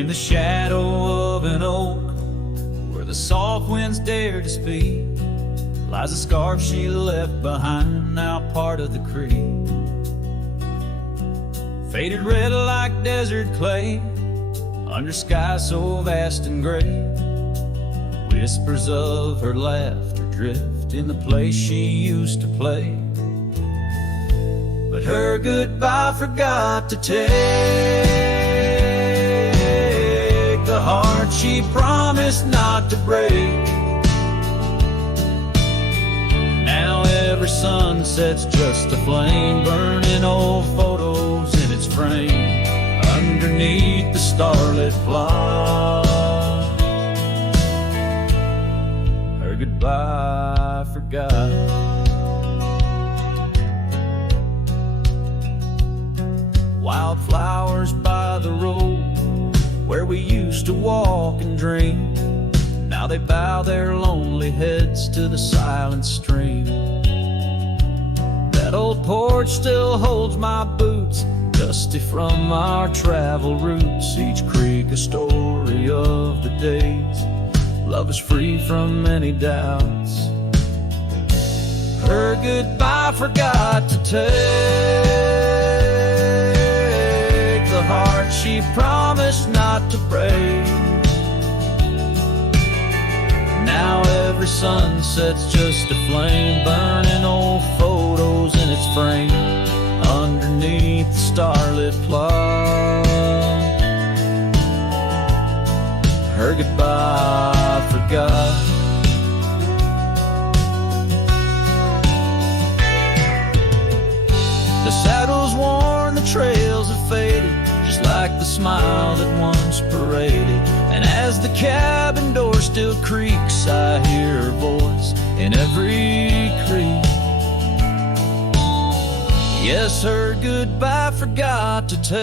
In the shadow of an oak, where the soft winds dare to speak, lies a scarf she left behind, now part of the creek. Faded red like desert clay, under skies so vast and gray. Whispers of her laughter drift in the place she used to play. But her goodbye forgot to take the heart she promised not to break. Now every sunset's just a flame, burning old photos in its frame, underneath the starlit plot. Her goodbye forgot. Wildflowers by the road, where we used to walk and dream, now they bow their lonely heads to the silent stream. That old porch still holds my boots, dusty from our travel routes. Each creek a story of the days love is free from any doubts. Her goodbye forgot to take the heart she promised not to break. Now every sunset's just a flame, burning old photos in its frame, underneath the starlit plot. Her goodbye forgot. The saddle's worn, the trails have faded, just like the smile that once paraded. And as the cabin door still creaks, I hear her voice in every creak. Yes, her goodbye forgot to take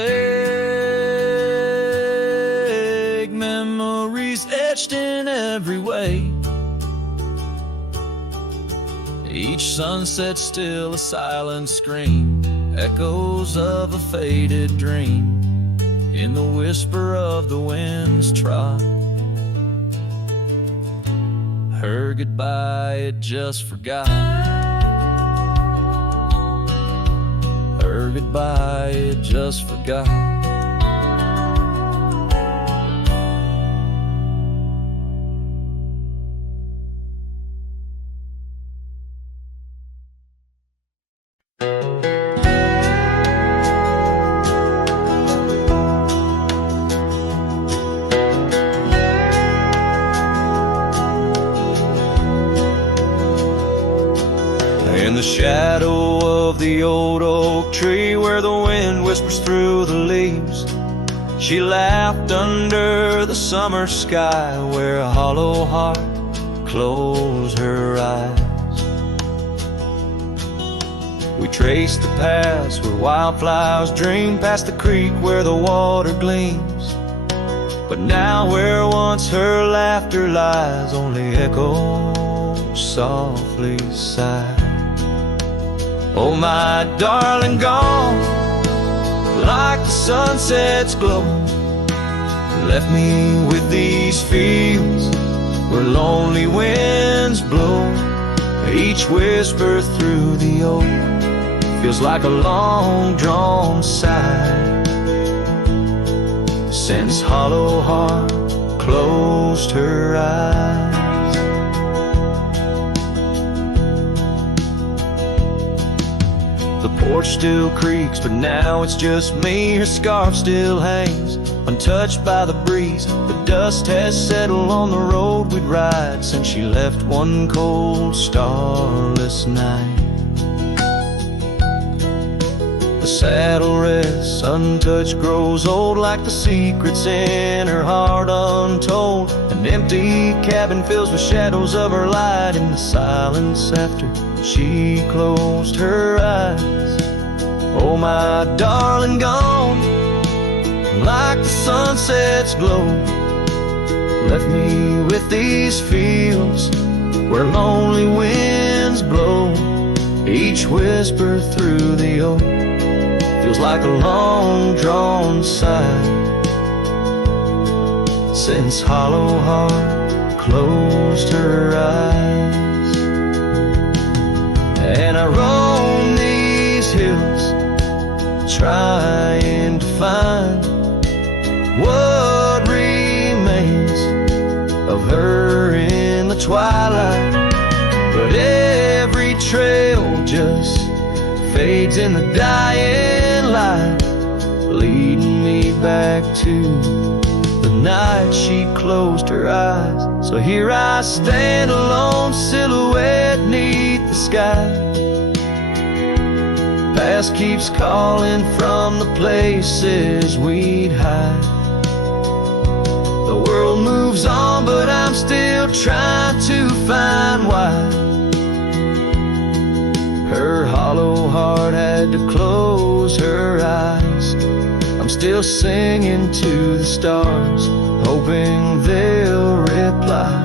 memories etched in every way. Each sunset still a silent scream, echoes of a faded dream in the whisper of the wind's trot. Her goodbye it just forgot. Her goodbye it just forgot. In the shadow of the old oak tree, where the wind whispers through the leaves, she laughed under the summer sky, where a hollow heart closed her eyes. We traced the paths where wildflowers dream, past the creek where the water gleams. But now where once her laughter lies, only echoes softly sigh. Oh, my darling, gone like the sunset's glow, left me with these fields where lonely winds blow. Each whisper through the oak feels like a long-drawn sigh, since hollow heart closed her eyes. The porch still creaks, but now it's just me. Her scarf still hangs, untouched by the breeze. The dust has settled on the road we'd ride since she left one cold, starless night. The saddle rests, untouched, grows old, like the secrets in her heart untold. An empty cabin fills with shadows of her light in the silence after she closed her eyes. Oh, my darling, gone like the sunset's glow, left me with these fields where lonely winds blow. Each whisper through the oak feels like a long-drawn sigh, since Hollow Heart closed her eyes. And I roam these hills trying to find what remains of her in the twilight, but every trail just fades in the dying light, leading me back to the night she closed her eyes. So here I stand, a lone silhouette neath the sky. Past keeps calling from the places we'd hide. The world moves on, but I'm still trying to find why her hollow heart had to close her eyes. I'm still singing to the stars, hoping they'll reply,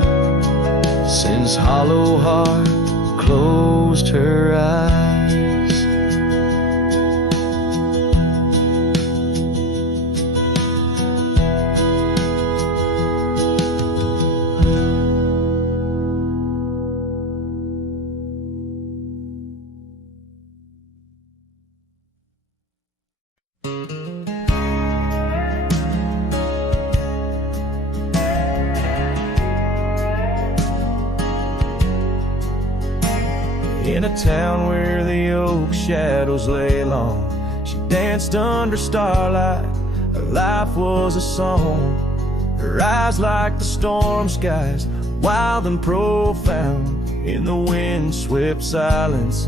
since Hollow Heart closed her eyes. In a town where the oak shadows lay long, she danced under starlight. Her life was a song. Her eyes like the storm skies, wild and profound. In the wind-swept silence,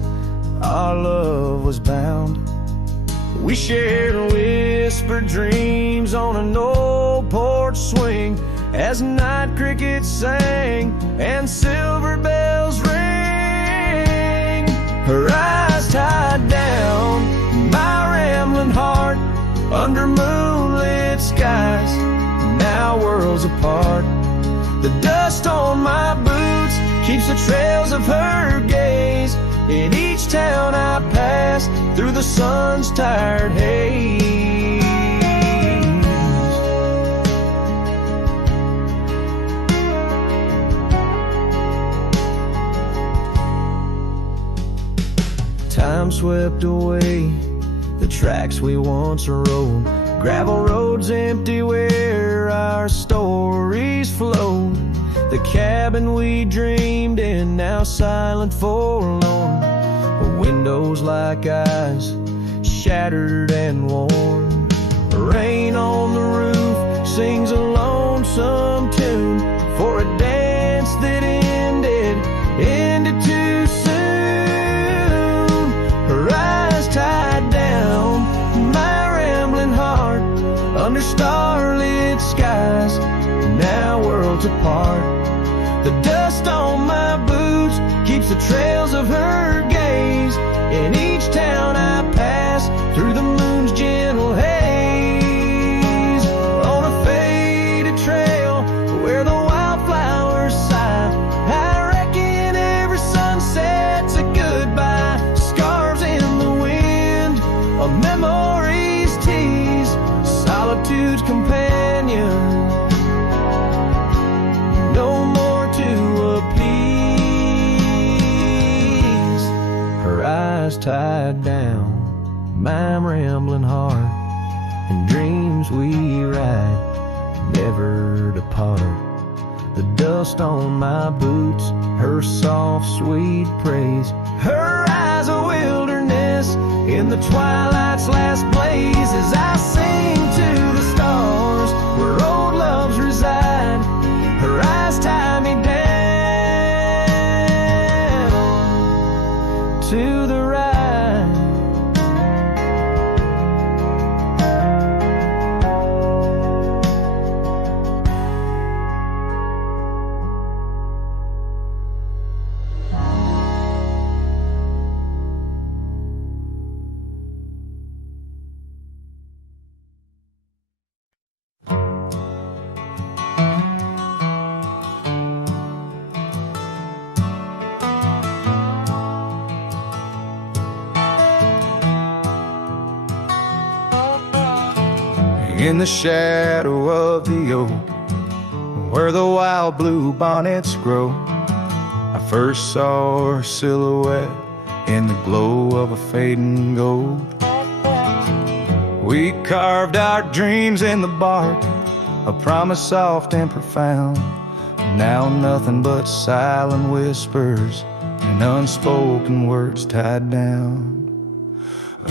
our love was bound. We shared whispered dreams on an old porch swing, as night crickets sang and silver bells rang. Her eyes tied down my rambling heart under moonlit skies, now worlds apart. The dust on my boots keeps the trails of her gaze in each town I pass through the sun's tired haze. Time swept away the tracks we once rode, gravel roads empty where our stories flowed. The cabin we dreamed in, now silent, forlorn. Windows like eyes, shattered and worn. Rain on the roof sings a lonesome tune for a dance that ended too soon. Her eyes tied down my rambling heart under starlit skies, now worlds apart. The dust on my boots keeps the trails of her gaze in each town I pass through the moon's gentle haze. On a faded trail where the wildflowers sigh, I reckon every sunset's a goodbye. Scarves in the wind, a memory's tease, solitude's companion, no more to appease. Her eyes tied down my rambling heart, and dreams we ride never depart. The dust on my boots, her soft sweet praise, her eyes a wilderness in the twilight's last blaze. As I sing to the stars where old loves reside, her eyes tie me down to the ride. In the shadow of the oak, where the wild blue bonnets grow. I first saw her silhouette in the glow of a fading gold. We carved our dreams in the bark, a promise soft and profound. Now nothing but silent whispers and unspoken words tied down.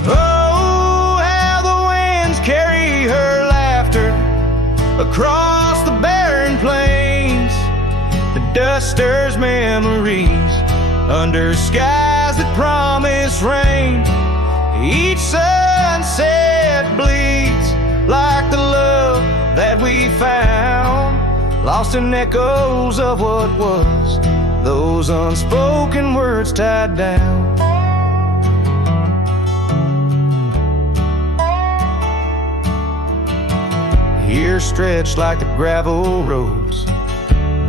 Oh, how the winds carry her laughter across the barren plains. The dust stirs memories under skies that promise rain. Each sunset bleeds like the love that we found, lost in echoes of what was, those unspoken words tied down. Here stretched like the gravel roads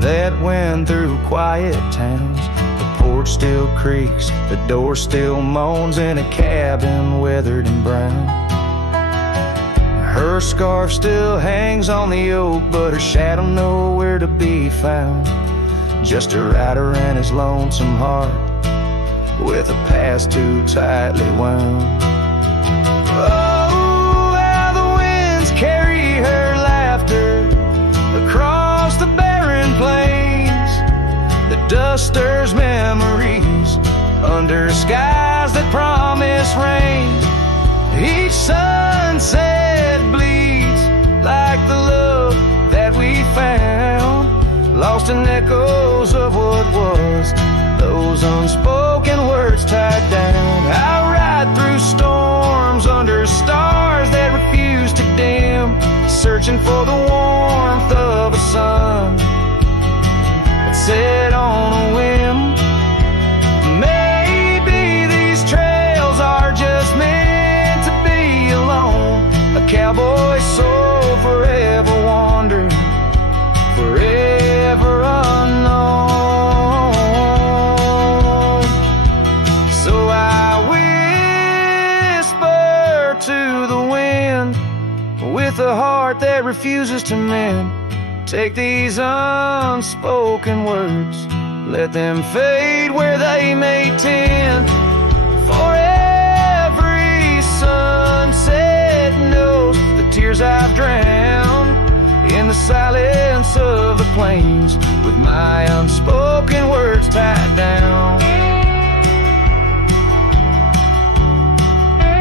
that went through quiet towns. The porch still creaks, the door still moans in a cabin weathered and brown. Her scarf still hangs on the oak, but her shadow nowhere to be found. Just a rider and his lonesome heart, with a past too tightly wound. Oh, how the winds carry her laughter across the barren plains. The dust stirs memories under skies that promise rain. Each sunset bleeds like the love that we found, lost in echoes of what was, those unspoken words tied down. I ride through storms under stars that refuse to dim, searching for the warmth of a sun that set on a whim. Maybe these trails are just meant to be alone. A cowboy soul forever wandering, forever unknown. So I whisper to the wind with a heart that refuses to mend. Take these unspoken words, let them fade where they may tend. For every sunset knows the tears I've drowned in the silence of the plains, with my unspoken words tied down.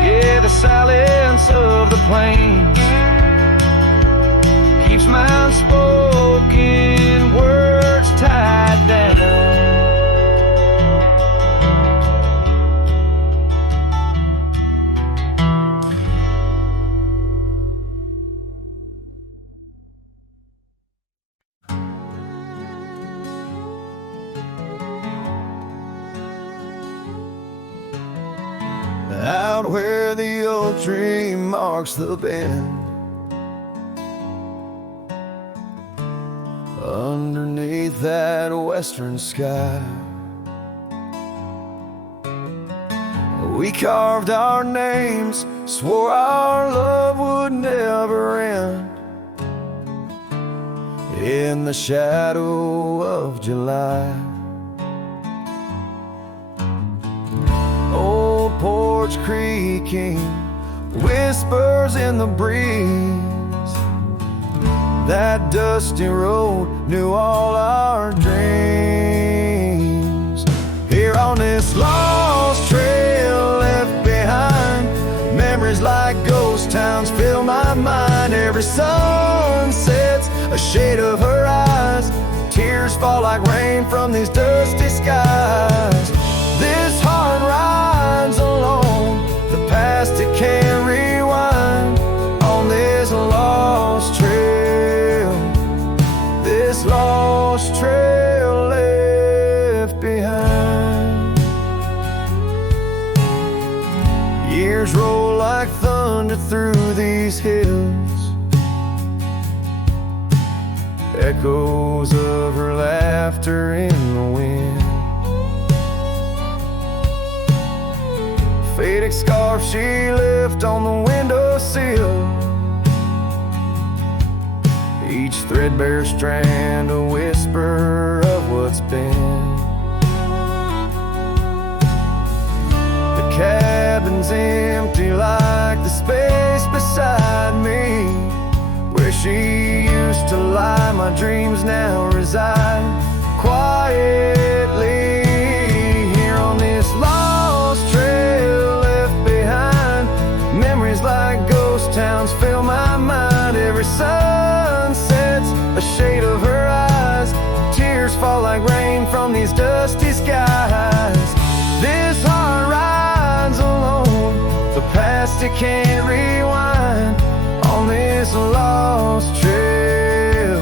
Yeah, the silence of the plains keeps my unspoken words tied down. Out where the oak tree marks the bend, underneath that western sky, we carved our names, swore our love would never end. In the shadow of July, old porch creaking, whispers in the breeze. That dusty road knew all our dreams. Here on this lost trail left behind, memories like ghost towns fill my mind. Every sun sets a shade of her eyes, tears fall like rain from these dusty skies. This heart rides alone, the past it can't rewind. On this lost trail, this lost trail left behind. Years roll like thunder through these hills, echoes of her laughter in the wind. Faded scarf she left on the windowsill, each each threadbare strand a whisper of what's been. The cabin's empty like the space beside me, where she used to lie. My dreams now reside quietly here on this lost trail left behind. Memories like ghost towns fill my mind. Every sun sets a shade of her eyes. Tears fall like rain from these dusty skies. This heart rides alone, the past it can't rewind. On this lost trail,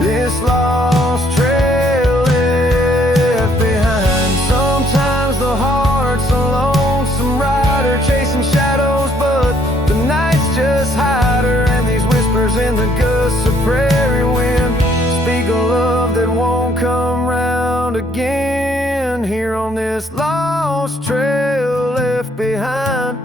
this lost trail left behind. Sometimes the heart's a lonesome rider chasing shadows, but the night's just hide her. And these whispers in the gusts of prairie wind speak a love that won't come round again. Here on this lost trail left behind,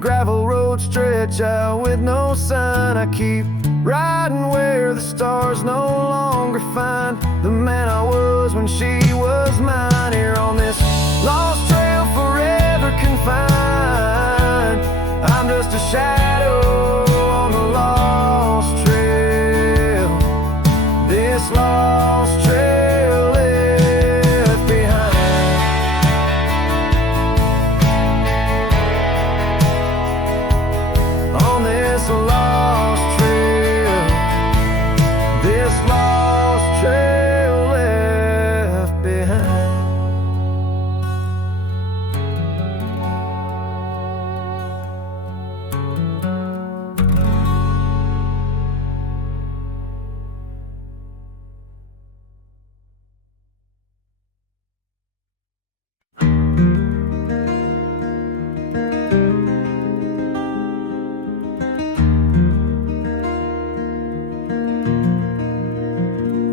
gravel roads stretch out with no sign. I keep riding where the stars no longer find the man I was when she was mine. Here on this lost trail forever confined, I'm just a shadow on the lost trail. This lost trail left behind. On this lost trail, this lost trail left behind.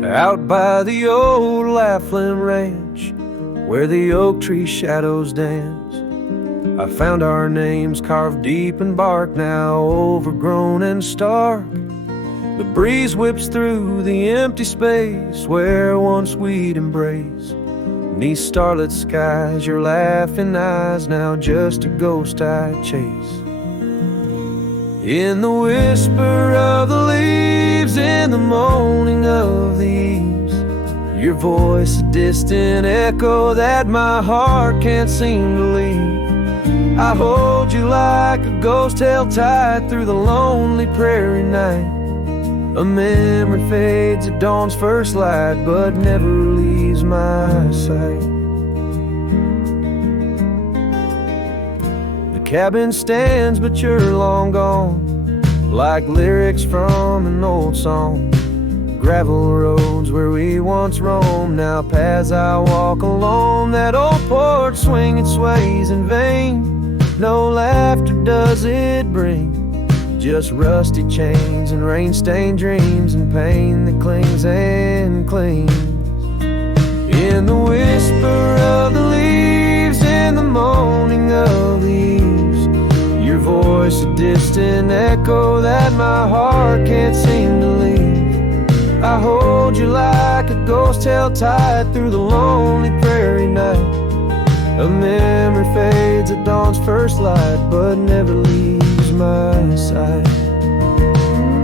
Out by the old Laughlin Ranch, where the oak tree shadows dance, I found our names carved deep in bark, now overgrown and stark. The breeze whips through the empty space where once we'd embrace. Beneath starlit skies, your laughing eyes, now just a ghost I chase. In the whisper of the leaves, in the moaning of the eaves, your voice a distant echo that my heart can't seem to leave. I hold you like a ghost held tight through the lonely prairie night. A memory fades at dawn's first light, but never leaves my sight. The cabin stands, but you're long gone, like lyrics from an old song. Gravel roads where we once roamed, now paths I walk alone. That old porch swing, it sways in vain. No laughter does it bring, just rusty chains and rain-stained dreams and pain that clings and clings. In the whisper of the leaves, in the moaning of the eaves, your voice a distant echo that my heart can't seem to leave. I hold you like a ghost held tight through the lonely prairie night. A memory fades at dawn's first light, but never leaves my sight.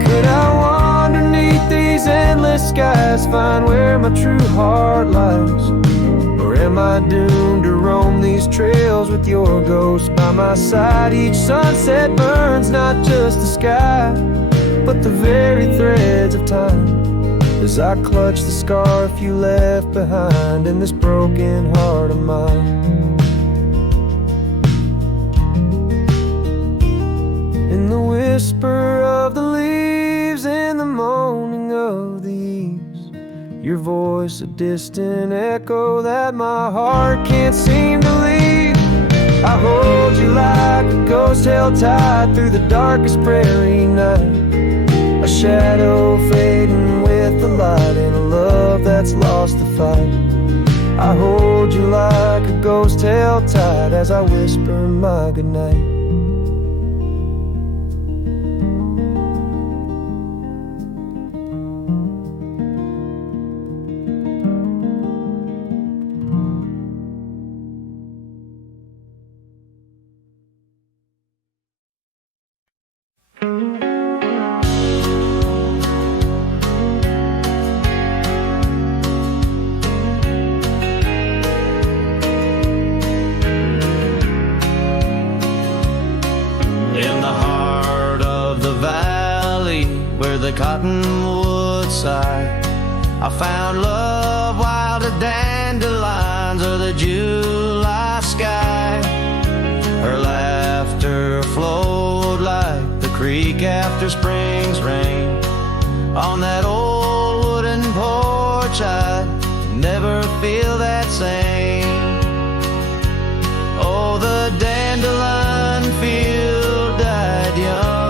Could I wander beneath these endless skies, find where my true heart lies? Or am I doomed to roam these trails with your ghost by my side? Each sunset burns not just the sky, but the very threads of time, as I clutch the scarf you left behind in this broken heart of mine. In the whisper of the leaves, in the moaning of the eaves, your voice a distant echo that my heart can't seem to leave. I hold you like a ghost held tight through the darkest prairie night. A shadow fading with the light in a love that's lost the fight. I hold you like a ghost held tight as I whisper my goodnight. the cottonwood side. I found love wild as dandelions or the July sky. Her laughter flowed like the creek after spring's rain. On that old wooden porch I'd never feel that same. Oh, the dandelion field died young,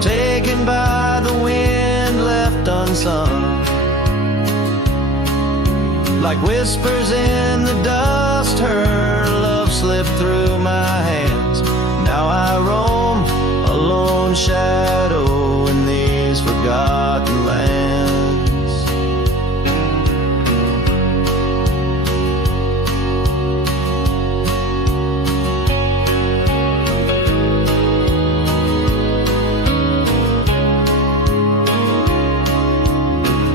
taken by the wind, left unsung. Like whispers in the dust, her love slipped through my hands. Now I roam a lone shadow in these forgotten lands.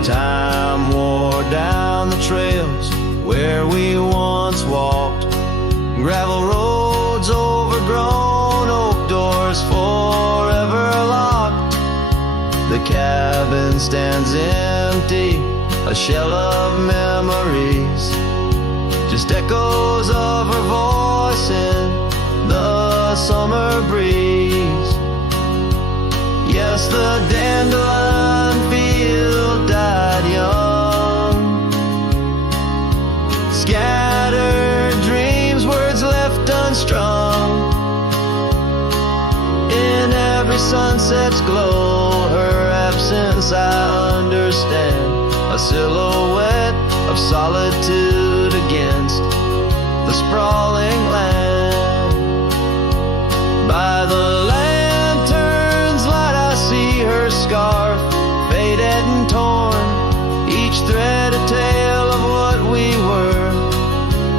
Time wore down the trails where we once walked, gravel roads overgrown, oak doors forever locked. The cabin stands empty, a shell of memories, just echoes of her voice in the summer breeze. Yes, the dandelion field died young, scattered dreams, words left unstrung. In every sunset's glow, her absence I understand, a silhouette of solitude against the sprawling land. By the lantern's light I see her scarf, faded and torn, each thread a tale of what we were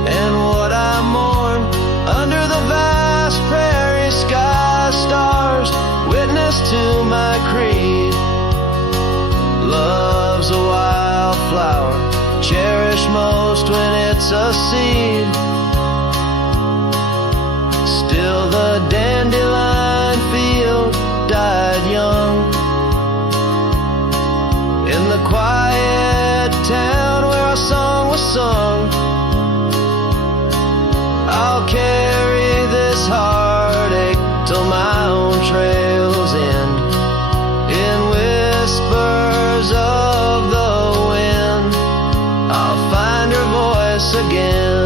and what I mourn. Under the vast prairie sky, stars witness to my creed. Love's a wildflower, cherished most when it's a seed. Still the dandelion field died young, in the quiet town where our song was sung. I'll carry this heartache till my own trails end, in whispers of the wind I'll find her voice again.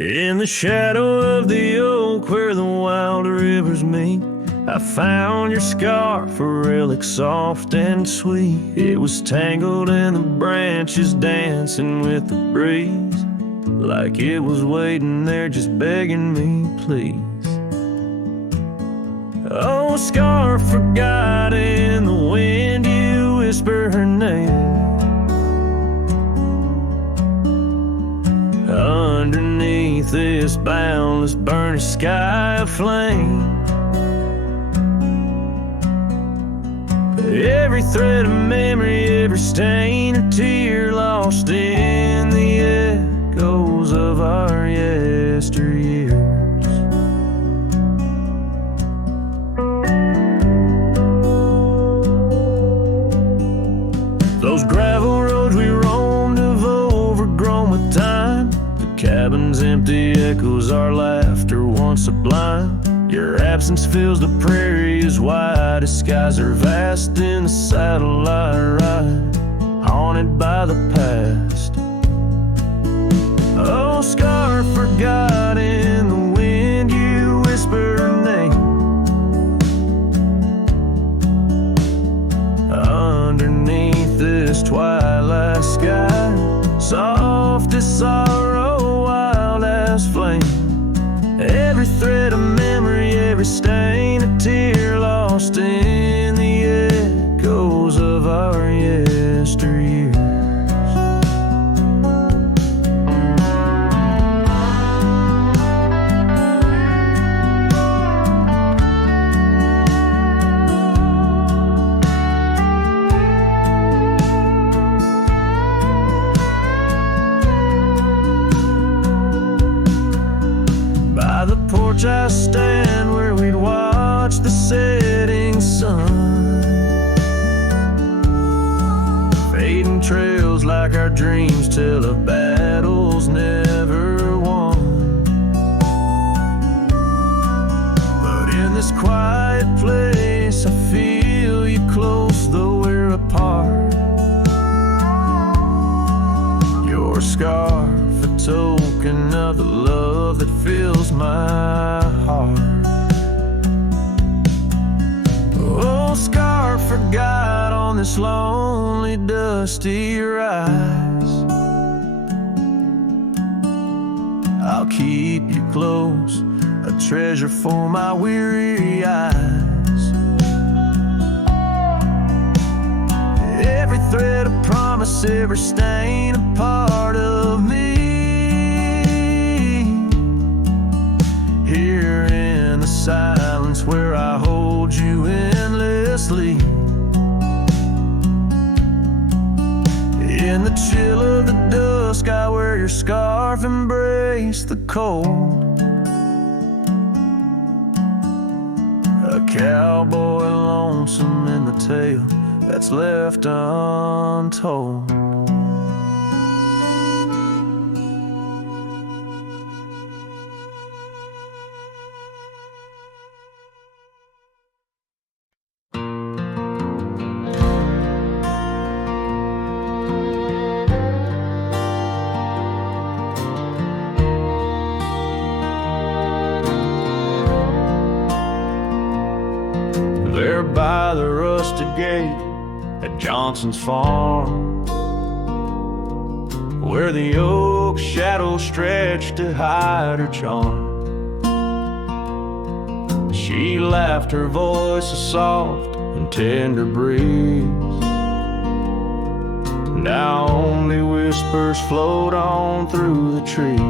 In the shadow of the oak where the wild rivers meet, I found your scarf, a relic soft and sweet. It was tangled in the branches, dancing with the breeze, like it was waiting there just begging me, please. Oh, scarf forgot in the wind, you whisper her name. Underneath this boundless burnished sky of flame, every thread of memory, every stain or tear lost in the echoes of our yesteryears. Those gravel stands empty, echoes our laughter once sublime. Your absence fills the prairie as wide as skies are vast in the satellite ride, haunted by the past. Oh, scar forgot in the wind, you whisper her name. Underneath this twilight sky, soft as sorrow, wild as flame. Every thread of memory, every stain, a tear lost in the echoes of our yesteryears. By the porch I stand where we'd watch the setting sun, fading trails like our dreams tell of battles never won. But in this quiet place I feel you close though we're apart. Your scarf, a token of the love that fills my heart. Oh, scar forgot on this lonely dusty rise. I'll keep you close, a treasure for my weary eyes. Every thread a promise, every stain a part of me. Here in the silence where I hold you endlessly, in the chill of the dusk I wear your scarf, embrace the cold. A cowboy lonesome in the tale that's left untold. There by the rusted gate at Johnson's farm, where the oak shadows stretched to hide her charm, she laughed, her voice a soft and tender breeze. Now only whispers float on through the trees.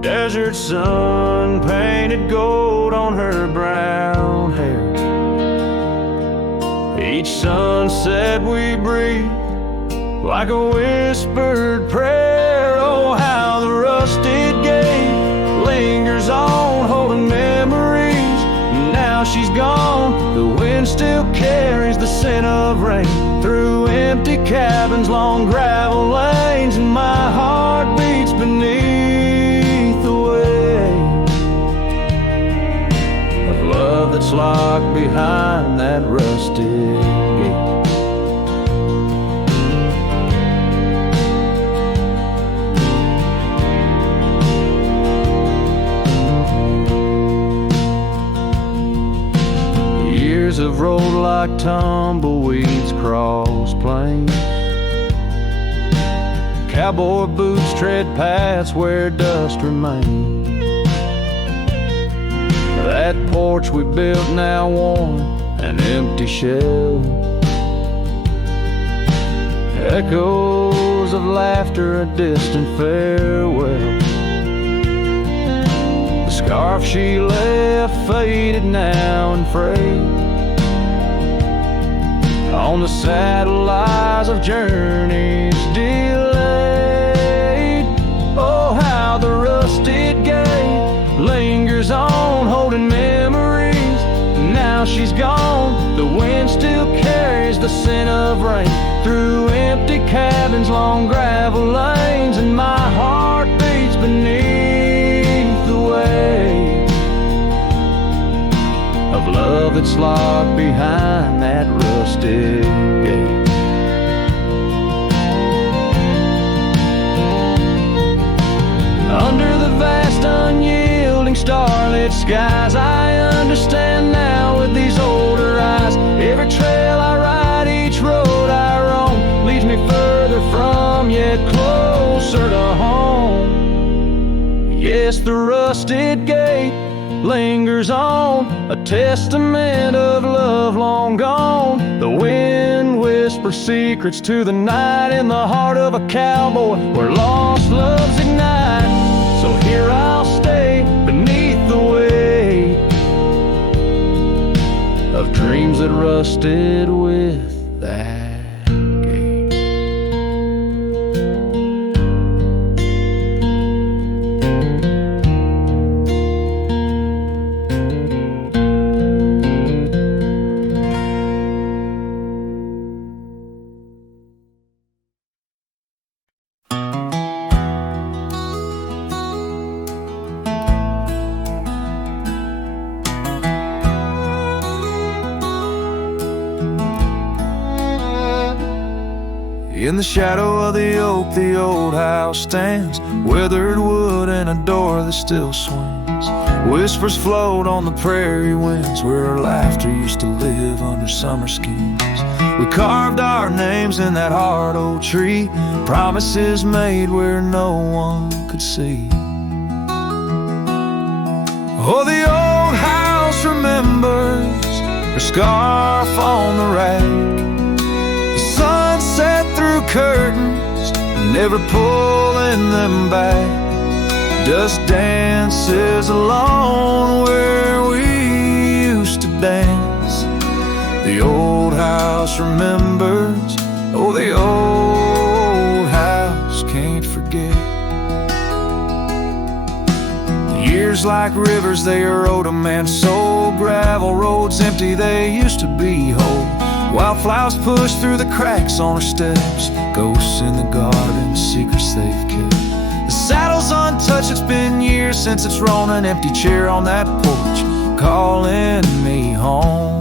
Desert sun painted gold on her brown hair. Each sunset we breathe like a whispered prayer. Oh, how the rusted gate lingers on, holding memories. Now she's gone, the wind still carries the scent of rain through empty cabins, long gravel lanes, and my heart beats beneath the weight of love that's locked behind that rusted gate. Years have rolled like tumbleweeds cross plains. Cowboy boots tread paths where dust remains. That porch we built now worn, an empty shell. Echoes of laughter, a distant farewell. The scarf she left faded now and frayed on the saddle lies of journeys delayed. Oh, how the rusted gate lingers on, holding memories. Now she's gone, the wind still carries the the scent of rain through empty cabins, long gravel lanes, and my heart beats beneath the weight of love that's locked behind that rusted gate. Under the vast unyielding starlit skies, I understand now with these older eyes. Every trail I ride, each road I roam, leads me further from, yet closer to home. Yes, the rusted gate lingers on, a testament of love long gone. The wind whispers secrets to the night in the heart of a cowboy where lost loves ignite. So here I'll stay beneath the weight of dreams that rusted with that gate. In the shadow of the oak, the old house stands, weathered wood and a door that still swings. Whispers float on the prairie winds, where our laughter used to live under summer skins. We carved our names in that hard old tree, promises made where no one could see. Oh, the old house remembers her scarf on the rack, sunset through curtains, never pulling them back. Dust dances alone where we used to dance. The old house remembers, oh, the old house can't forget. Years like rivers, they erode a man's soul. Gravel roads empty, they used to be whole. Wildflowers push through the cracks on our steps, ghosts in the garden, secrets they've kept. The saddle's untouched, it's been years since it's rolled an empty chair on that porch, calling me home.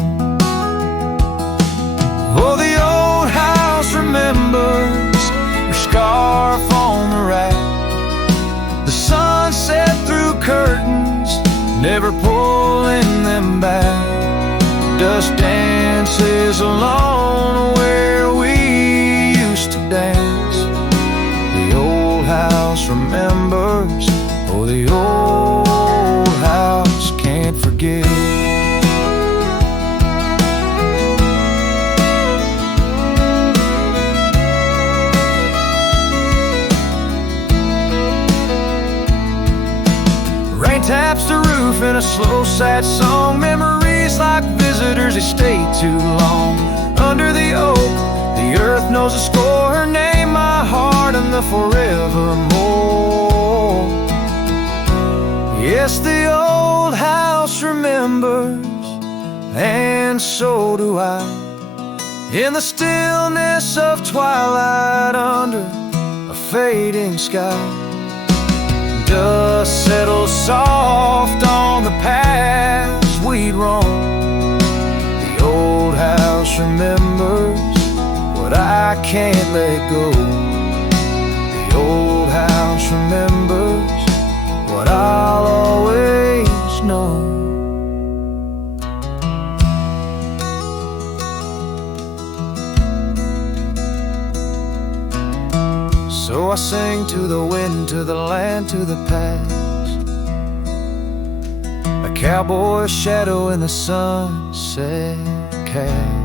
Oh, the old house remembers her scarf on the rack, the sunset through curtains, never pulling them back. Dust dances alone where we used to dance. The old house remembers, oh, the old house can't forget. Rain taps the roof in a slow, sad song. Memories like visitors, they stay too long. Under the oak, the earth knows a score. Her name, my heart, and the forevermore. Yes, the old house remembers, and so do I. In the stillness of twilight, under a fading sky, dust settles soft on the paths we'd roam. The old house remembers what I can't let go. The old house remembers what I'll always know. So I sing to the wind, to the land, to the past. A cowboy shadow in the sunset cast.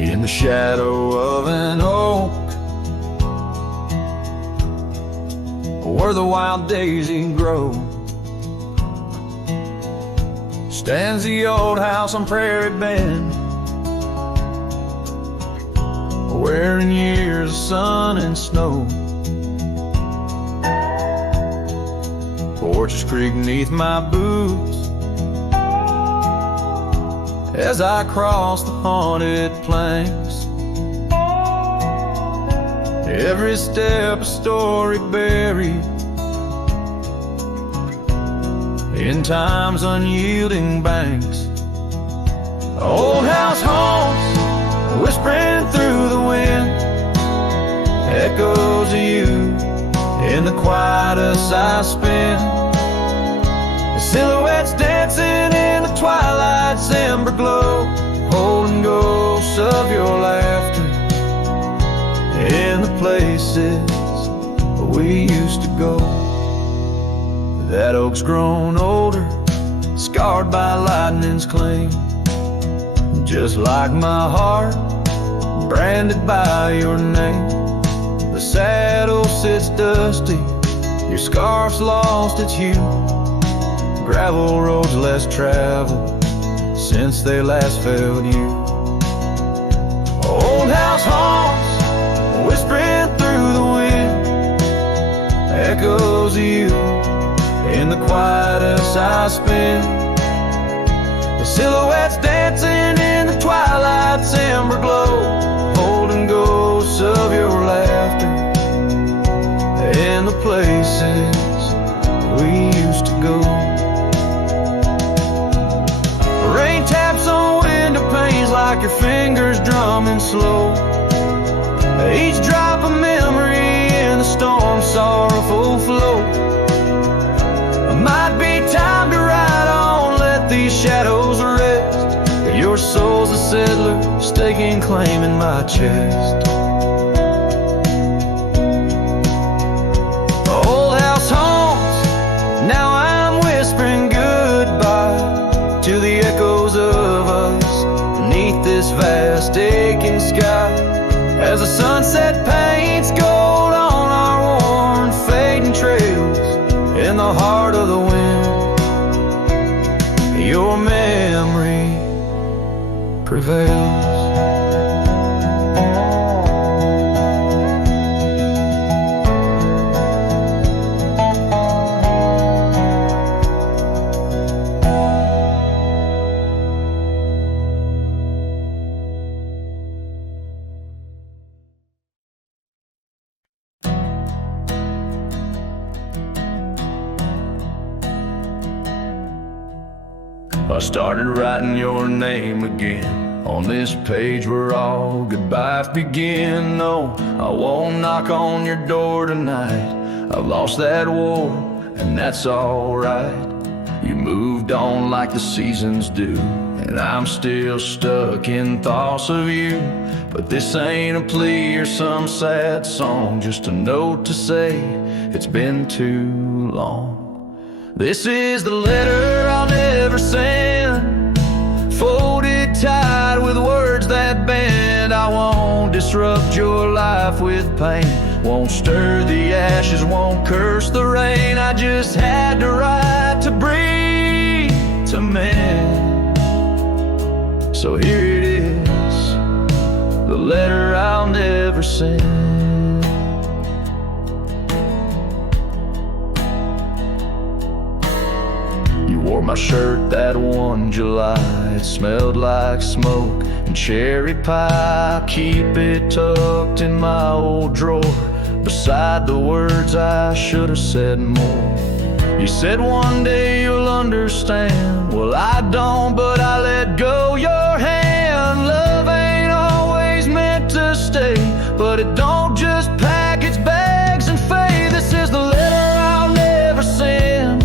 In the shadow of an oak, where the wild daisy grows, stands the old house on Prairie Bend, where in years of sun and snow, Porches creak neath my boots as I cross the haunted planks. Every step a story buried in time's unyielding banks. Old house haunts, whispering through the wind, echoes of you in the quietest I spend. The silhouettes dancing in the twilight's ember glow, holding ghosts of your laughter in the places we used to go. That oak's grown older, scarred by lightning's claim, just like my heart, branded by your name. The saddle sits dusty, your scarf's lost its hue, gravel roads less traveled since they last felt you. Old house haunts, whispering through the wind, echoes of you in the quietest I spend. The silhouettes dancing in the twilight's ember glow, holding ghosts of your laughter in the places we used to go. Rain taps on window panes like your fingers drumming slow, each drop a memory in the storm's sorrowful flow. Might be time to ride on, let these shadows rest. Your soul's a settler, staking claim in my chest. Old house haunts, now I'm whispering goodbye to the echoes of us beneath this vast aching sky, as the sunset paints gold on our worn fading trails. In the heart of the wind, your memory prevails. I started writing your name again on this page where all goodbyes begin. No, I won't knock on your door tonight. I've lost that war, and that's alright. You moved on like the seasons do, and I'm still stuck in thoughts of you. But this ain't a plea or some sad song, just a note to say it's been too long. This is the letter I'll never send, folded tight with words that bend. I won't disrupt your life with pain, won't stir the ashes, won't curse the rain. I just had to write to breathe, to mend. So here it is, the letter I'll never send. Wore my shirt that one July, it smelled like smoke and cherry pie. Keep it tucked in my old drawer, beside the words I should have said more. You said one day you'll understand. Well, I don't, but I let go your hand. Love ain't always meant to stay, but it don't just pack its bags and fade. This is the letter I'll never send.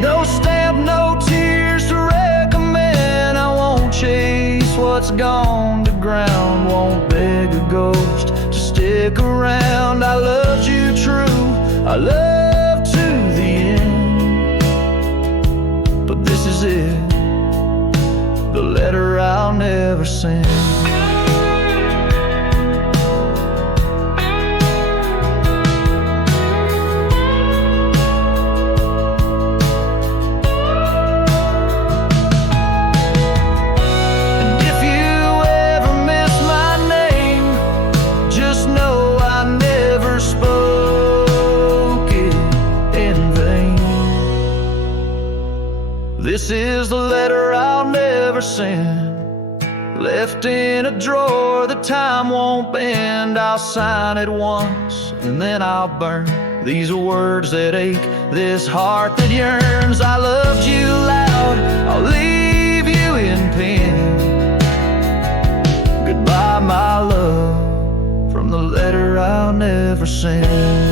No stamp, no tears to recommend. I won't chase what's gone to ground, won't beg a ghost to stick around. I loved you true, I love to the end. But this is it, the letter I'll never send. This is the letter I'll never send, left in a drawer that time won't bend. I'll sign it once and then I'll burn these words that ache, this heart that yearns. I loved you loud, I'll leave you in pen. Goodbye, my love, from the letter I'll never send.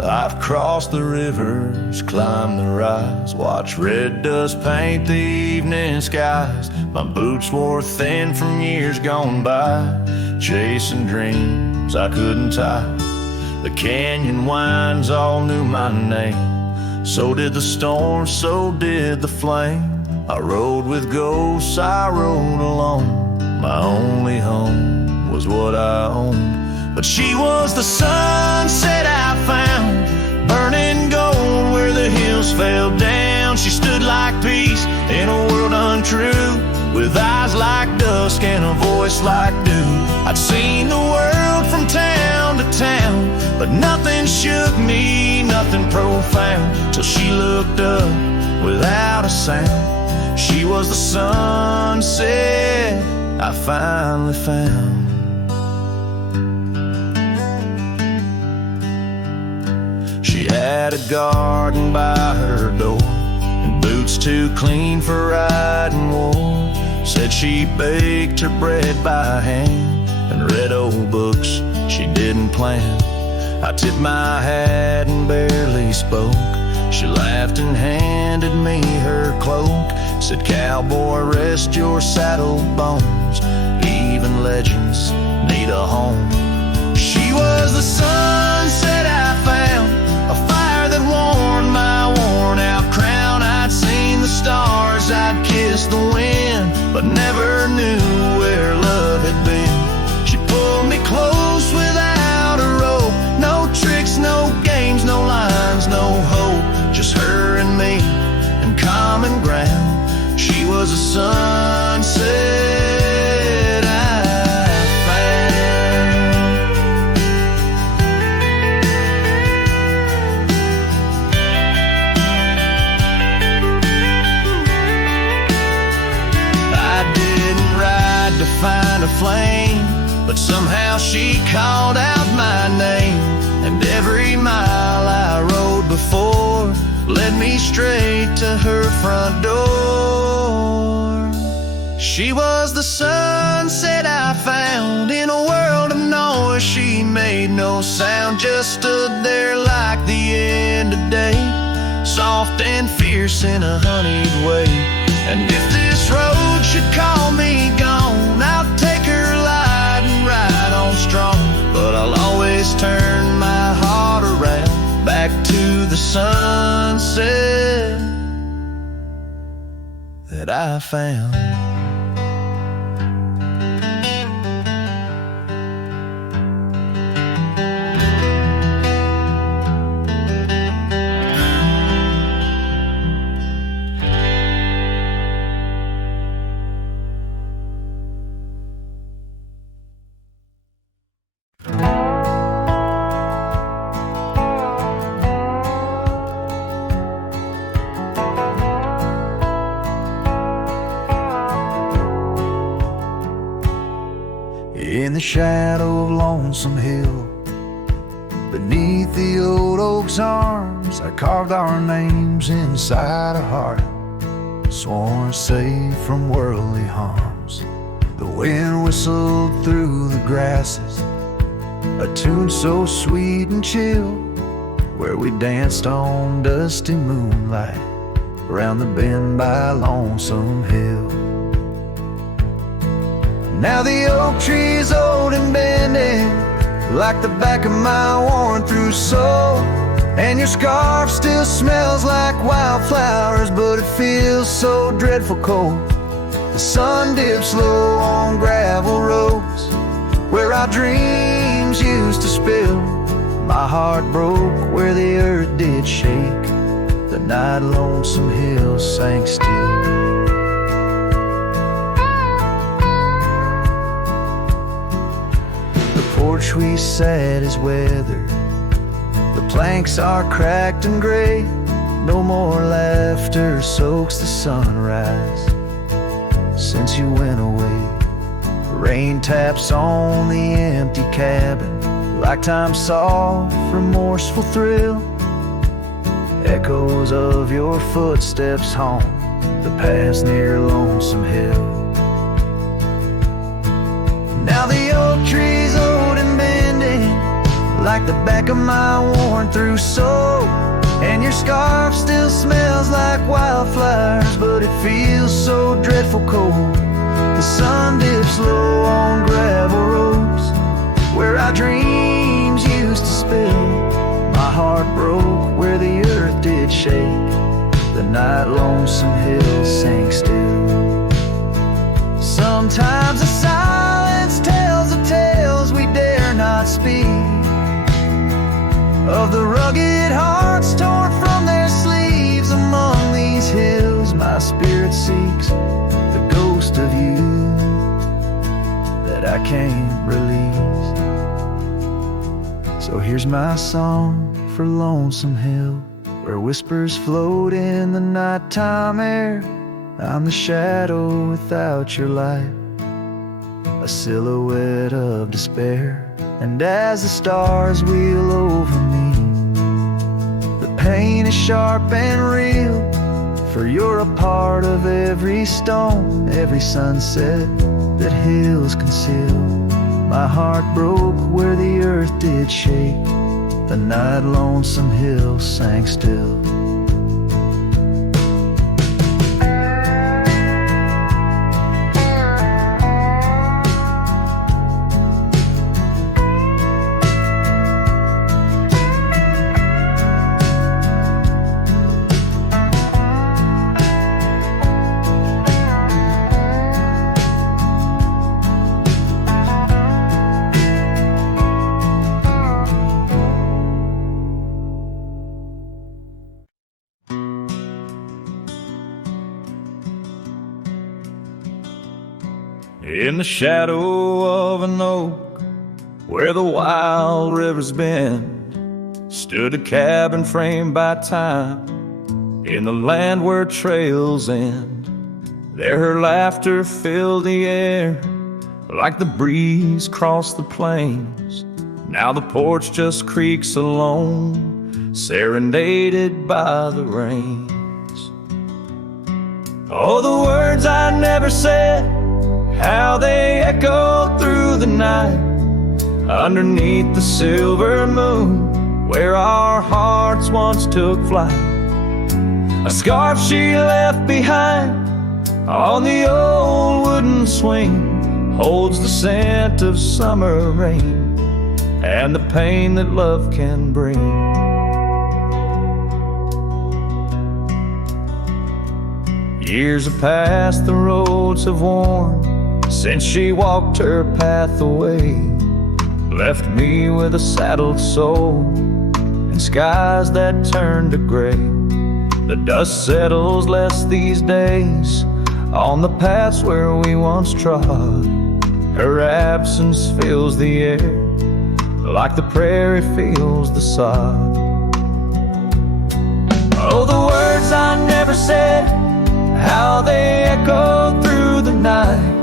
I've crossed the rivers, climbed the rise, watched red dust paint the evening skies. My boots wore thin from years gone by, chasing dreams I couldn't tie. The canyon winds all knew my name, so did the storm, so did the flame. I rode with ghosts, I rode alone. My only home was what I owned, but she was the sunset I found, burning gold where the hills fell down. She stood like peace in a world untrue, with eyes like dusk and a voice like dew. I'd seen the world from town to town, but nothing shook me, nothing profound, till she looked up without a sound. She was the sunset I finally found. She had a garden by her door, and boots too clean for riding war. Said she baked her bread by hand and read old books she didn't plan. I tipped my hat and barely spoke. She laughed and handed me her cloak, said, "Cowboy, rest your saddle bones. Even legends need a home." She was the sunset I found, a fire that warmed my worn-out crown. I'd seen the stars, I'd kissed the wind, but never knew where love had been. She pulled me close without a rope, no tricks, no games, no lines, no hope, just her and me and common ground. She was a sunset I found. I didn't ride to find a flame, but somehow she called out my name, and every mile I rode before led me straight to her front door. She was the sunset I found in a world of noise. She made no sound, just stood there like the end of day, soft and fierce in a honeyed way. And if this road should call me gone, I'll take her light and ride on strong, but I'll always turn my heart around back to the sunset that I found. In the shadow of Lonesome Hill, beneath the old oak's arms, I carved our names inside a heart, sworn safe from worldly harms. The wind whistled through the grasses, a tune so sweet and chill, where we danced on dusty moonlight around the bend by Lonesome Hill. Now the oak tree's old and bending, like the back of my worn through soul, And your scarf still smells like wildflowers, but it feels so dreadful cold. The sun dips low on gravel roads where our dreams used to spill. My heart broke where the earth did shake. The night lonesome hills sank still. The porch we sat is weathered. The planks are cracked and gray. No more laughter soaks the sunrise since you went away. Rain taps on the empty cabin like time's soft, remorseful thrill. Echoes of your footsteps haunt the paths near Lonesome Hill. Now the oak tree's old and bending like the back of my worn-through soul. And your scarf still smells like wildflowers, but it feels so dreadful cold. The sun dips low on gravel roads where our dreams used to spill. My heart broke where the earth did shake. The night lonesome hills sank still. Sometimes the silence tells the tales we dare not speak, of the rugged hearts torn from their sleeves. Among these hills my spirit seeks the ghost of you that I can't release. So here's my song for Lonesome Hill, where whispers float in the nighttime air. I'm the shadow without your light, a silhouette of despair. And as the stars wheel over me, the pain is sharp and real. For you're a part of every stone, every sunset that hills conceal. My heart broke where the earth did shake. The night lonesome hill sank still. In the shadow of an oak where the wild rivers bend, stood a cabin framed by time in the land where trails end. There her laughter filled the air like the breeze crossed the plains. Now the porch just creaks alone, serenaded by the rains. Oh, the words I never said, how they echoed through the night, underneath the silver moon, where our hearts once took flight. A scarf she left behind on the old wooden swing holds the scent of summer rain and the pain that love can bring. Years have passed, the roads have worn since she walked her path away, left me with a saddled soul and skies that turn to gray. The dust settles less these days on the paths where we once trod. Her absence fills the air like the prairie feels the sod. Oh, the words I never said, how they echoed through the night,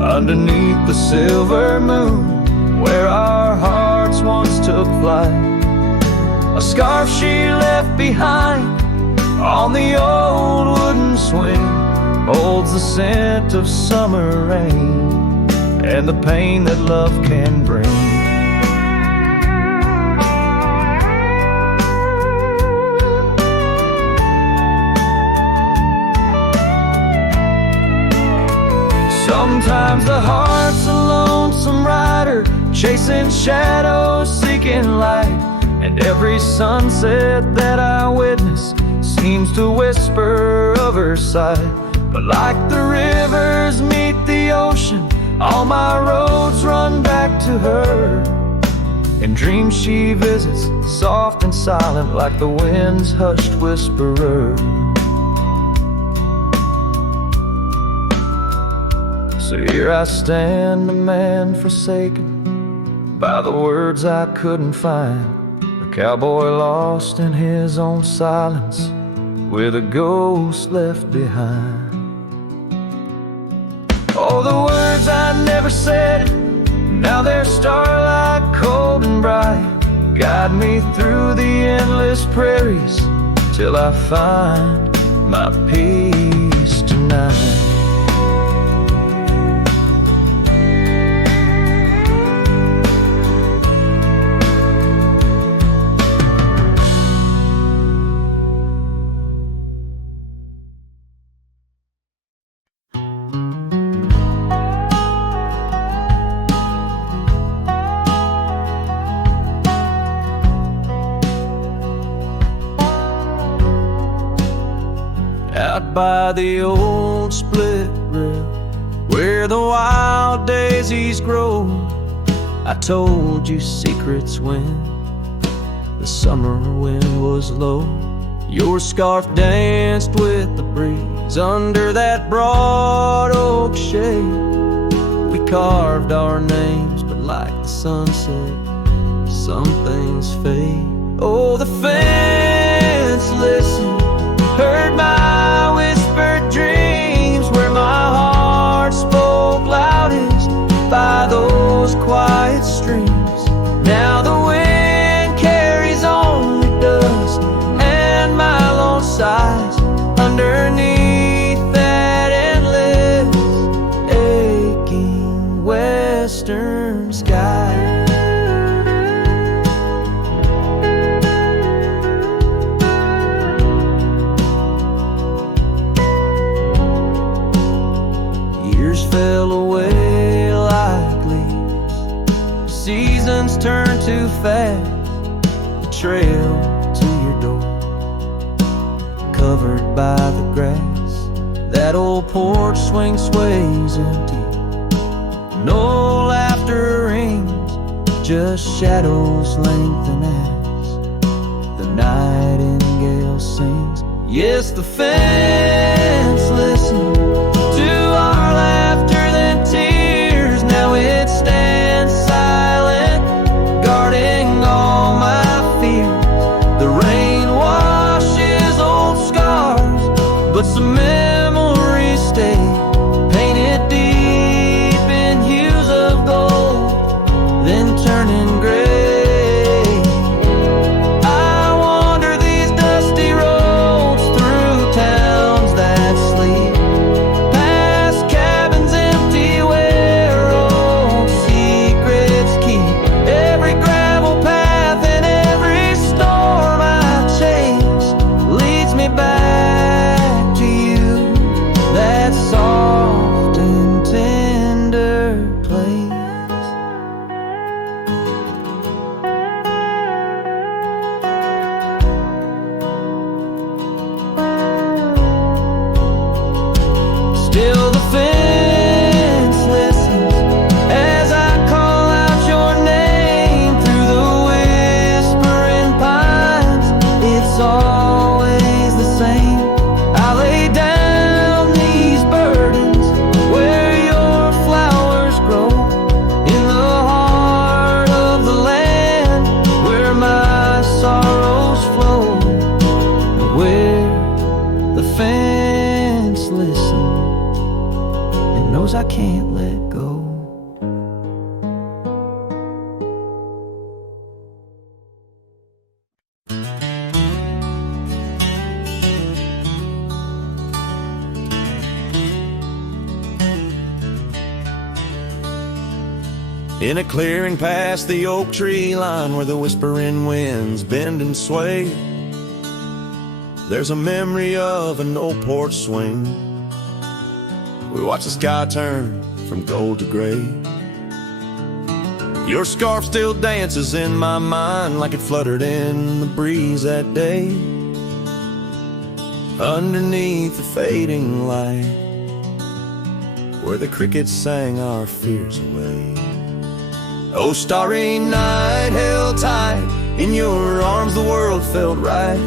underneath the silver moon, where our hearts once took flight. A scarf she left behind on the old wooden swing holds the scent of summer rain and the pain that love can bring. Sometimes the heart's a lonesome rider, chasing shadows, seeking light, And every sunset that I witness seems to whisper of her side. But like the rivers meet the ocean, all my roads run back to her. In dreams she visits, soft and silent, like the wind's hushed whisperer. So here I stand, a man forsaken by the words I couldn't find, a cowboy lost in his own silence, with a ghost left behind. Oh, the words I never said, now they're starlight, cold and bright, guide me through the endless prairies till I find my peace tonight. Out by the old split rail, where the wild daisies grow, I told you secrets when the summer wind was low. Your scarf danced with the breeze under that broad oak shade. We carved our names, but like the sunset, some things fade. Oh, the fence listened, heard my whispered dreams, where my heart spoke loudest by those quiet streams. Now the wind carries only dust and my lone sighs underneath that endless aching western sky. Fell away like leaves, seasons turn too fast. The trail to your door, covered by the grass, that old porch swing sways empty. No laughter rings, just shadows lengthen as the nightingale sings. Yes, the fence listens to our laughter than tears. Now it stands silent, guarding all my fears. The rain washes old scars, but some memories stay, painted deep in hues of gold, then turning gray. I wander these dusty roads through towns that sleep, past cabins empty where old secrets keep. Every gravel path and every storm I chase leads me back to you, that soft and tender place. Still the fence listens as I call out your name through the whispering pines. It's always the same. I lay down these burdens where your flowers grow, in the heart of the land where my sorrows flow, where the fence listens and knows I can't let go. In a clearing past the oak tree line, where the whispering winds bend and sway, there's a memory of an old porch swing. We watch the sky turn from gold to gray. Your scarf still dances in my mind like it fluttered in the breeze that day, underneath the fading light, where the crickets sang our fears away. Oh, starry night, held tight in your arms, the world felt right,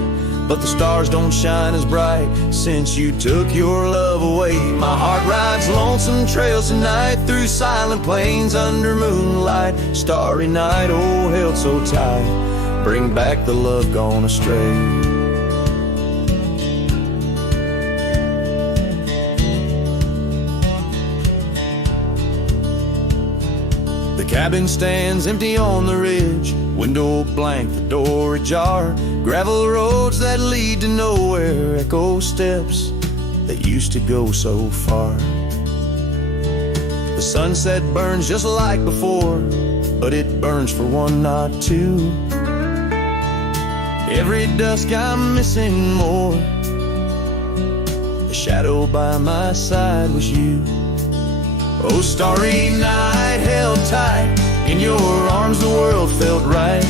but the stars don't shine as bright since you took your love away. My heart rides lonesome trails tonight through silent plains under moonlight. Starry night, oh, held so tight, bring back the love gone astray. The cabin stands empty on the ridge, window blank, the door ajar. Gravel roads that lead to nowhere, echo steps that used to go so far. The sunset burns just like before, but it burns for one, not two. Every dusk I'm missing more. The shadow by my side was you. Oh, starry night, held tight in your arms, the world felt right,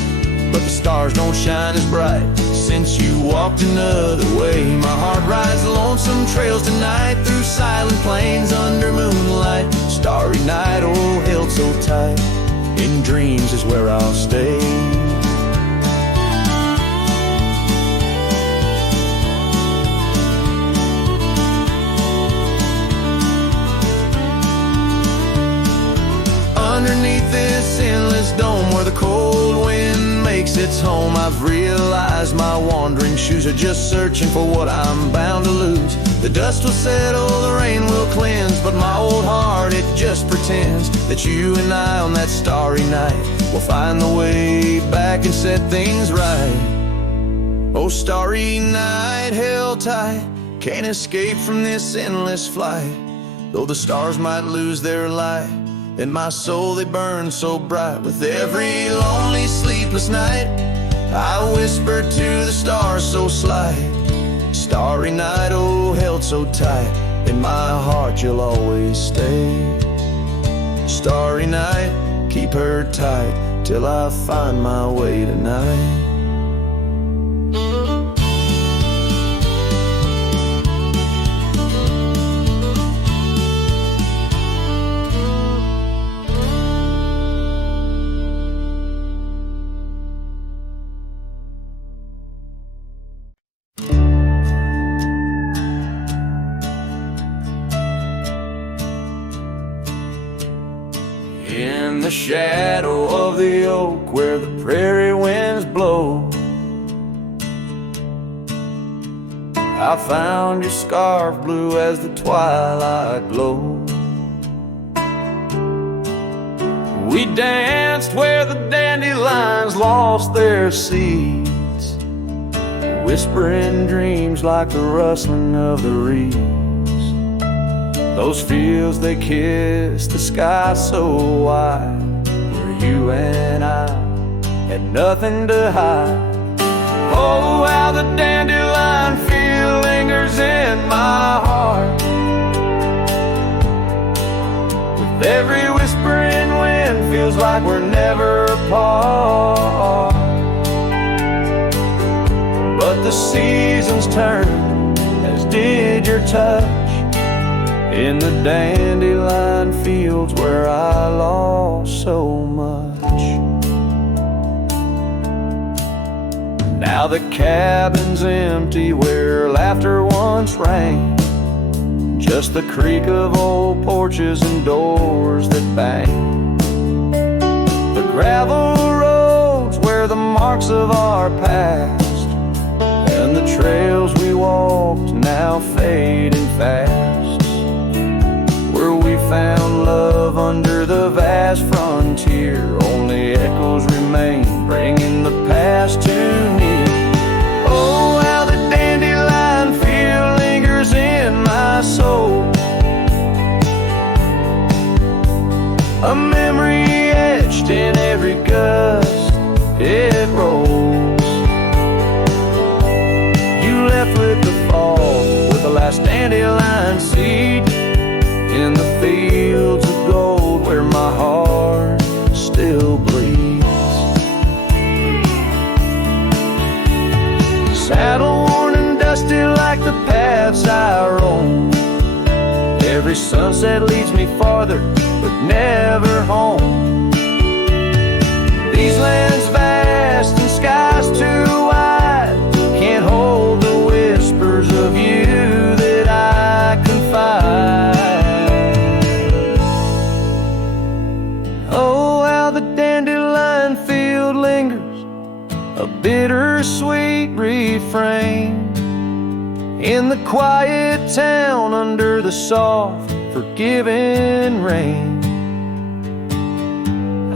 but the stars don't shine as bright since you walked another way. My heart rides lonesome trails tonight through silent plains under moonlight. Starry night, oh, held so tight, in dreams is where I'll stay. Underneath this endless dome where the cold wind makes its home, I've realized my wandering shoes are just searching for what I'm bound to lose. The dust will settle, the rain will cleanse, but my old heart, it just pretends that you and I on that starry night will find the way back and set things right. Oh, starry night, held tight, can't escape from this endless flight. Though the stars might lose their light, in my soul they burn so bright. With every lonely sleepless night, I whisper to the stars so slight. Starry night, oh, held so tight, in my heart you'll always stay. Starry night, keep her tight till I find my way tonight. In the shadow of the oak where the prairie winds blow, I found your scarf blue as the twilight glowed. We danced where the dandelions lost their seeds, whispering dreams like the rustling of the reeds. Those fields, they kissed the sky so wide, where you and I had nothing to hide. Oh, how the dandelion feel lingers in my heart. With every whispering wind feels like we're never apart. But the seasons turn, as did your touch, in the dandelion fields where I lost so much. Now the cabin's empty where laughter once rang, just the creak of old porches and doors that bang. The gravel roads where the marks of our past, and the trails we walked now fading fast. Where we found love under the vast frontier, only echoes remain, bringing the past too near. Oh, how the dandelion feel lingers in my soul, a memory etched in every gust it rolls. You left with the fall, with the last dandelion paths I roam. Every sunset leads me farther, but never home. These lands vast and skies too wide can't hold the whispers of you that I confide. Oh, how the dandelion field lingers, a bittersweet refrain, in the quiet town under the soft, forgiving rain.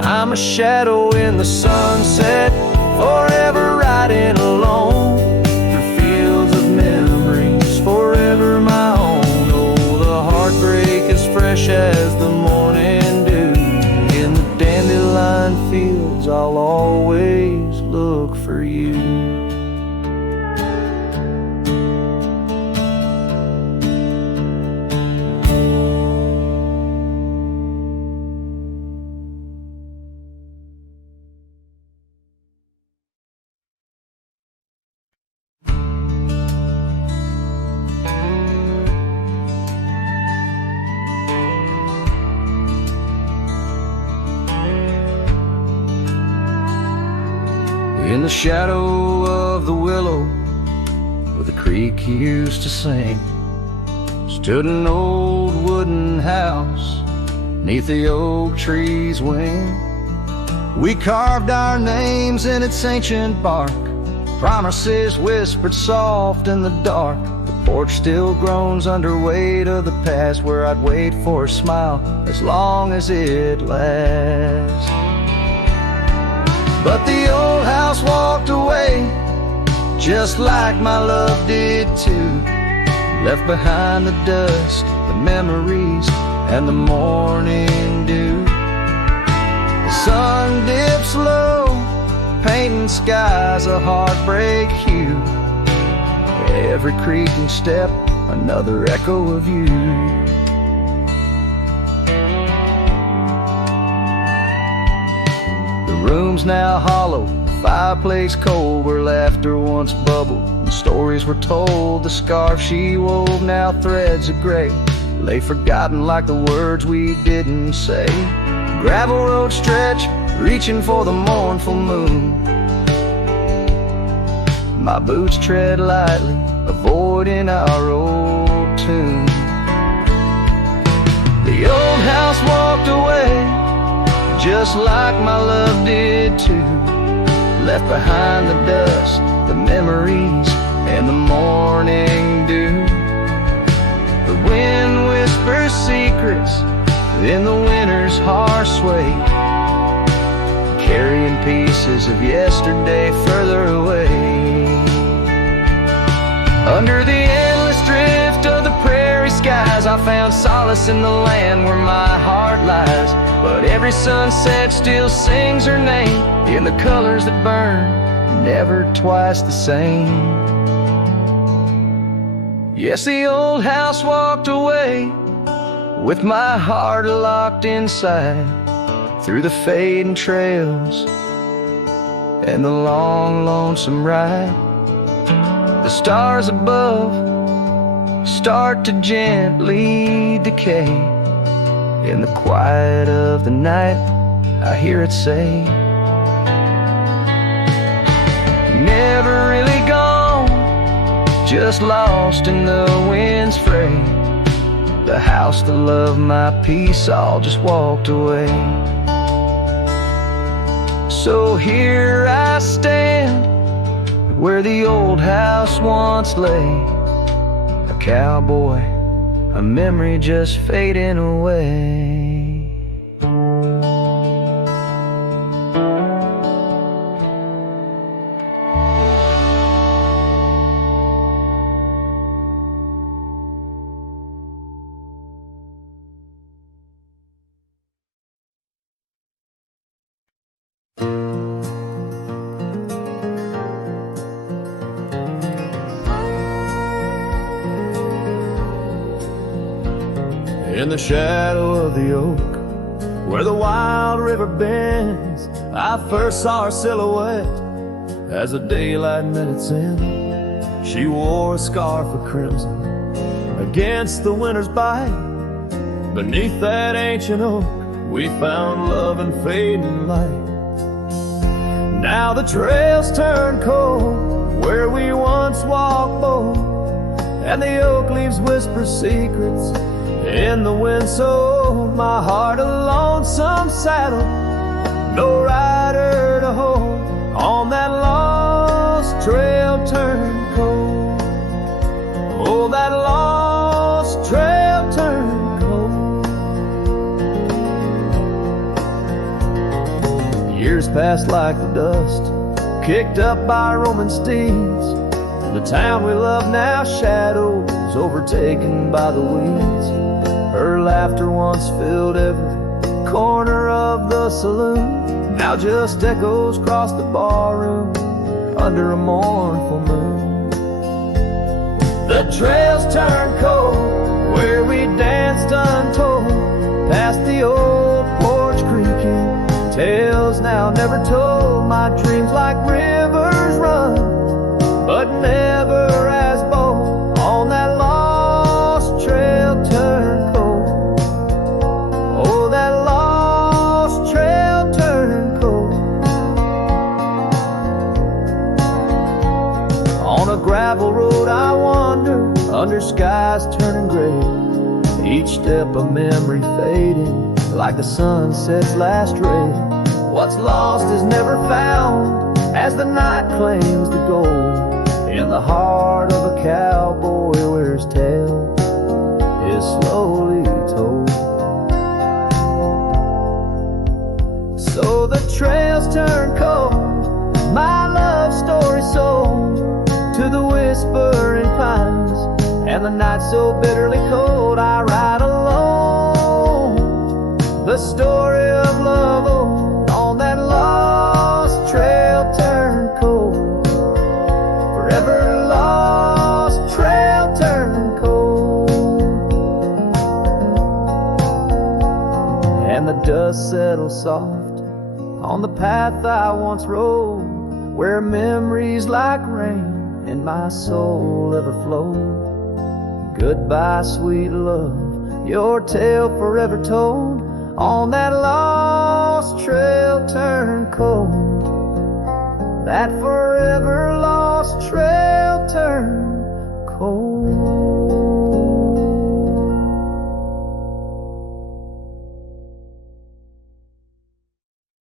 I'm a shadow in the sunset, forever riding alone through fields of memories, forever my own. Oh, the heartbreak is fresh as the morning dew. In the dandelion fields I'll always look for you. In the shadow of the willow where the creek used to sing, stood an old wooden house neath the oak tree's wing. We carved our names in its ancient bark, promises whispered soft in the dark. The porch still groans under weight of the past, where I'd wait for a smile as long as it lasts. But the old house walked away, just like my love did too. Left behind the dust, the memories, and the morning dew. The sun dips low, painting skies a heartbreak hue. Every creaking step, another echo of you. The room's now hollow, the fireplace cold, where laughter once bubbled and stories were told. The scarf she wove, now threads of gray, lay forgotten like the words we didn't say. Gravel road stretch, reaching for the mournful moon. My boots tread lightly, avoiding our old tune. The old house walked away, just like my love did too. Left behind the dust, the memories, and the morning dew. The wind whispers secrets in the winter's harsh sway, carrying pieces of yesterday further away. Under the endless drift of the prairie skies, I found solace in the land where my heart lies. But every sunset still sings her name in the colors that burn, never twice the same. Yes, the old house walked away, with my heart locked inside, through the fading trails and the long, lonesome ride. The stars above start to gently decay. In the quiet of the night, I hear it say, never really gone, just lost in the wind's fray. The house that loved my peace all just walked away. So here I stand, where the old house once lay, a cowboy, a memory just fading away. In the shadow of the oak, where the wild river bends, I first saw her silhouette as the daylight met its end. She wore a scarf of crimson against the winter's bite. Beneath that ancient oak, we found love and fading light. Now the trails turn cold where we once walked bold, and the oak leaves whisper secrets in the wind. So my heart a lonesome saddle, no rider to hold, on that lost trail turned cold. Oh, that lost trail turned cold. Years passed like the dust kicked up by Roman steeds. The town we love now shadows overtaken by the weeds. Her laughter once filled every corner of the saloon, now just echoes across the barroom under a mournful moon. The trails turn cold where we danced untold, past the old porch creaking, tales now never told. My dreams like rivers run, but never as bold, on that lost trail turned cold. Oh, that lost trail turned cold. On a gravel road I wander, under skies turning gray, each step a memory fading like the sunset's last ray. What's lost is never found as the night claims the gold. In the heart of a cowboy where his tale is slowly told. So the trails turn cold, my love story sold to the whispering pines, and the night so bitterly cold. I ride alone, the story of love old, on that lost trail turned cold. Forever lost trail turned cold. And the dust settles soft on the path I once rode, where memories like rain in my soul ever flowed. Goodbye, sweet love, your tale forever told, on that lost trail turned cold. That forever